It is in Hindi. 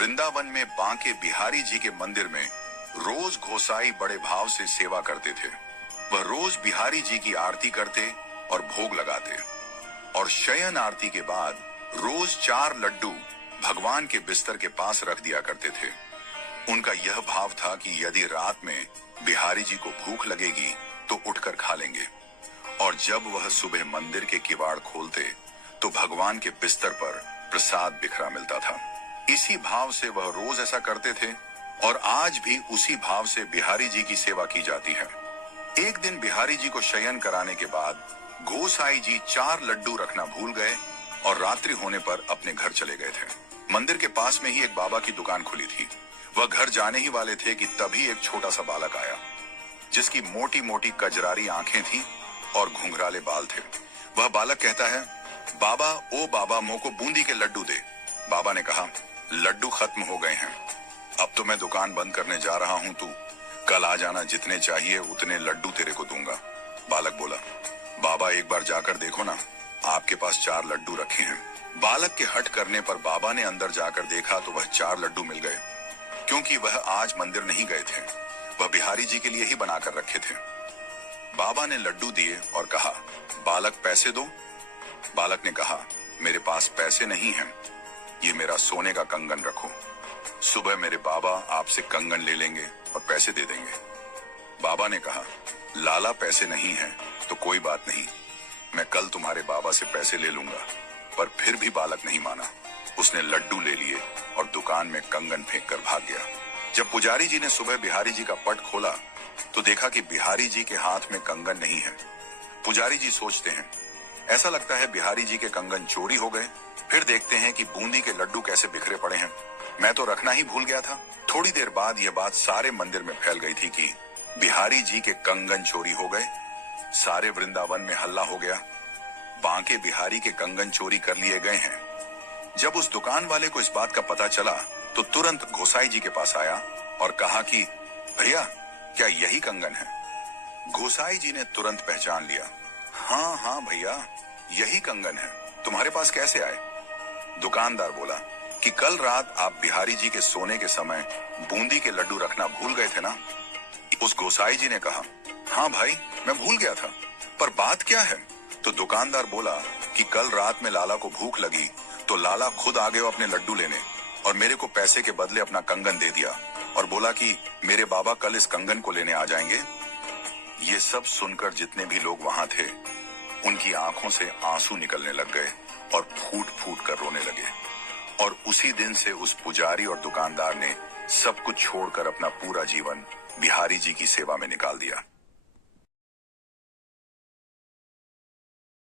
वृंदावन में बांके बिहारी जी के मंदिर में रोज गोसाई बड़े भाव से सेवा करते थे। वह रोज बिहारी जी की आरती करते और भोग लगाते और शयन आरती के बाद रोज 4 लड्डू भगवान के बिस्तर के पास रख दिया करते थे। उनका यह भाव था कि यदि रात में बिहारी जी को भूख लगेगी तो उठकर खा लेंगे, और जब वह सुबह मंदिर के किवाड़ खोलते तो भगवान के बिस्तर पर प्रसाद बिखरा मिलता था। इसी भाव से वह रोज ऐसा करते थे और आज भी उसी भाव से बिहारी जी की सेवा की जाती है। एक दिन बिहारी जी को शयन कराने के बाद गोसाई जी 4 लड्डू रखना भूल गए और रात्रि होने पर अपने घर चले गए थे। मंदिर के पास में ही एक बाबा की दुकान खुली थी। वह घर जाने ही वाले थे कि तभी एक छोटा सा बालक आया, जिसकी मोटी मोटी कजरारी आंखें थी और घुंघराले बाल थे। वह बालक कहता है, बाबा ओ बाबा मोको बूंदी के लड्डू दे। बाबा ने कहा, लड्डू खत्म हो गए हैं, अब तो मैं दुकान बंद करने जा रहा हूं, तू कल आ जाना, जितने चाहिए उतने लड्डू तेरे को दूंगा। बालक बोला, बाबा एक बार जाकर देखो ना, आपके पास 4 लड्डू रखे हैं। बालक के हट करने पर बाबा ने अंदर जाकर देखा तो वह 4 लड्डू मिल गए, क्योंकि वह आज मंदिर नहीं गए थे, वह बिहारी जी के लिए ही बनाकर रखे थे। बाबा ने लड्डू दिए और कहा, बालक पैसे दो। बालक ने कहा, मेरे पास पैसे नहीं हैं, ये मेरा सोने का कंगन रखो, सुबह मेरे बाबा आपसे कंगन ले लेंगे और पैसे दे देंगे। बाबा ने कहा, लाला पैसे नहीं हैं तो कोई बात नहीं, मैं कल तुम्हारे बाबा से पैसे ले लूंगा। पर फिर भी बालक नहीं माना, उसने लड्डू ले लिए और दुकान में कंगन फेंक कर भाग गया। जब पुजारी जी ने सुबह बिहारी जी का पट खोला तो देखा कि बिहारी जी के हाथ में कंगन नहीं है। पुजारी जी सोचते हैं, ऐसा लगता है बिहारी जी के कंगन चोरी हो गए। फिर देखते हैं कि बूंदी के लड्डू कैसे बिखरे पड़े हैं, मैं तो रखना ही भूल गया था। थोड़ी देर बाद यह बात सारे मंदिर में फैल गई थी कि बिहारी जी के कंगन चोरी हो गए। सारे वृंदावन में हल्ला हो गया, बांके बिहारी के कंगन चोरी कर लिए गए हैं। जब उस दुकान वाले को इस बात का पता चला तो तुरंत गोसाई जी के पास आया और कहा कि भैया, क्या यही कंगन है? गोसाई जी ने तुरंत पहचान लिया, हाँ हाँ भैया, यही कंगन है, तुम्हारे पास कैसे आए? दुकानदार बोला कि कल रात आप बिहारी जी के सोने के समय बूंदी के लड्डू रखना भूल गए थे ना? उस गोसाई जी ने कहा, हाँ भाई, मैं भूल गया था, पर बात क्या है? तो दुकानदार बोला कि कल रात में लाला को भूख लगी तो लाला खुद आ गए अपने लड्डू लेने और मेरे को पैसे के बदले अपना कंगन दे दिया और बोला कि मेरे बाबा कल इस कंगन को लेने आ जाएंगे। ये सब सुनकर जितने भी लोग वहां थे, उनकी आंखों से आंसू निकलने लग गए और फूट फूट कर रोने लगे। और उसी दिन से उस पुजारी और दुकानदार ने सब कुछ छोड़कर अपना पूरा जीवन बिहारी जी की सेवा में निकाल दिया।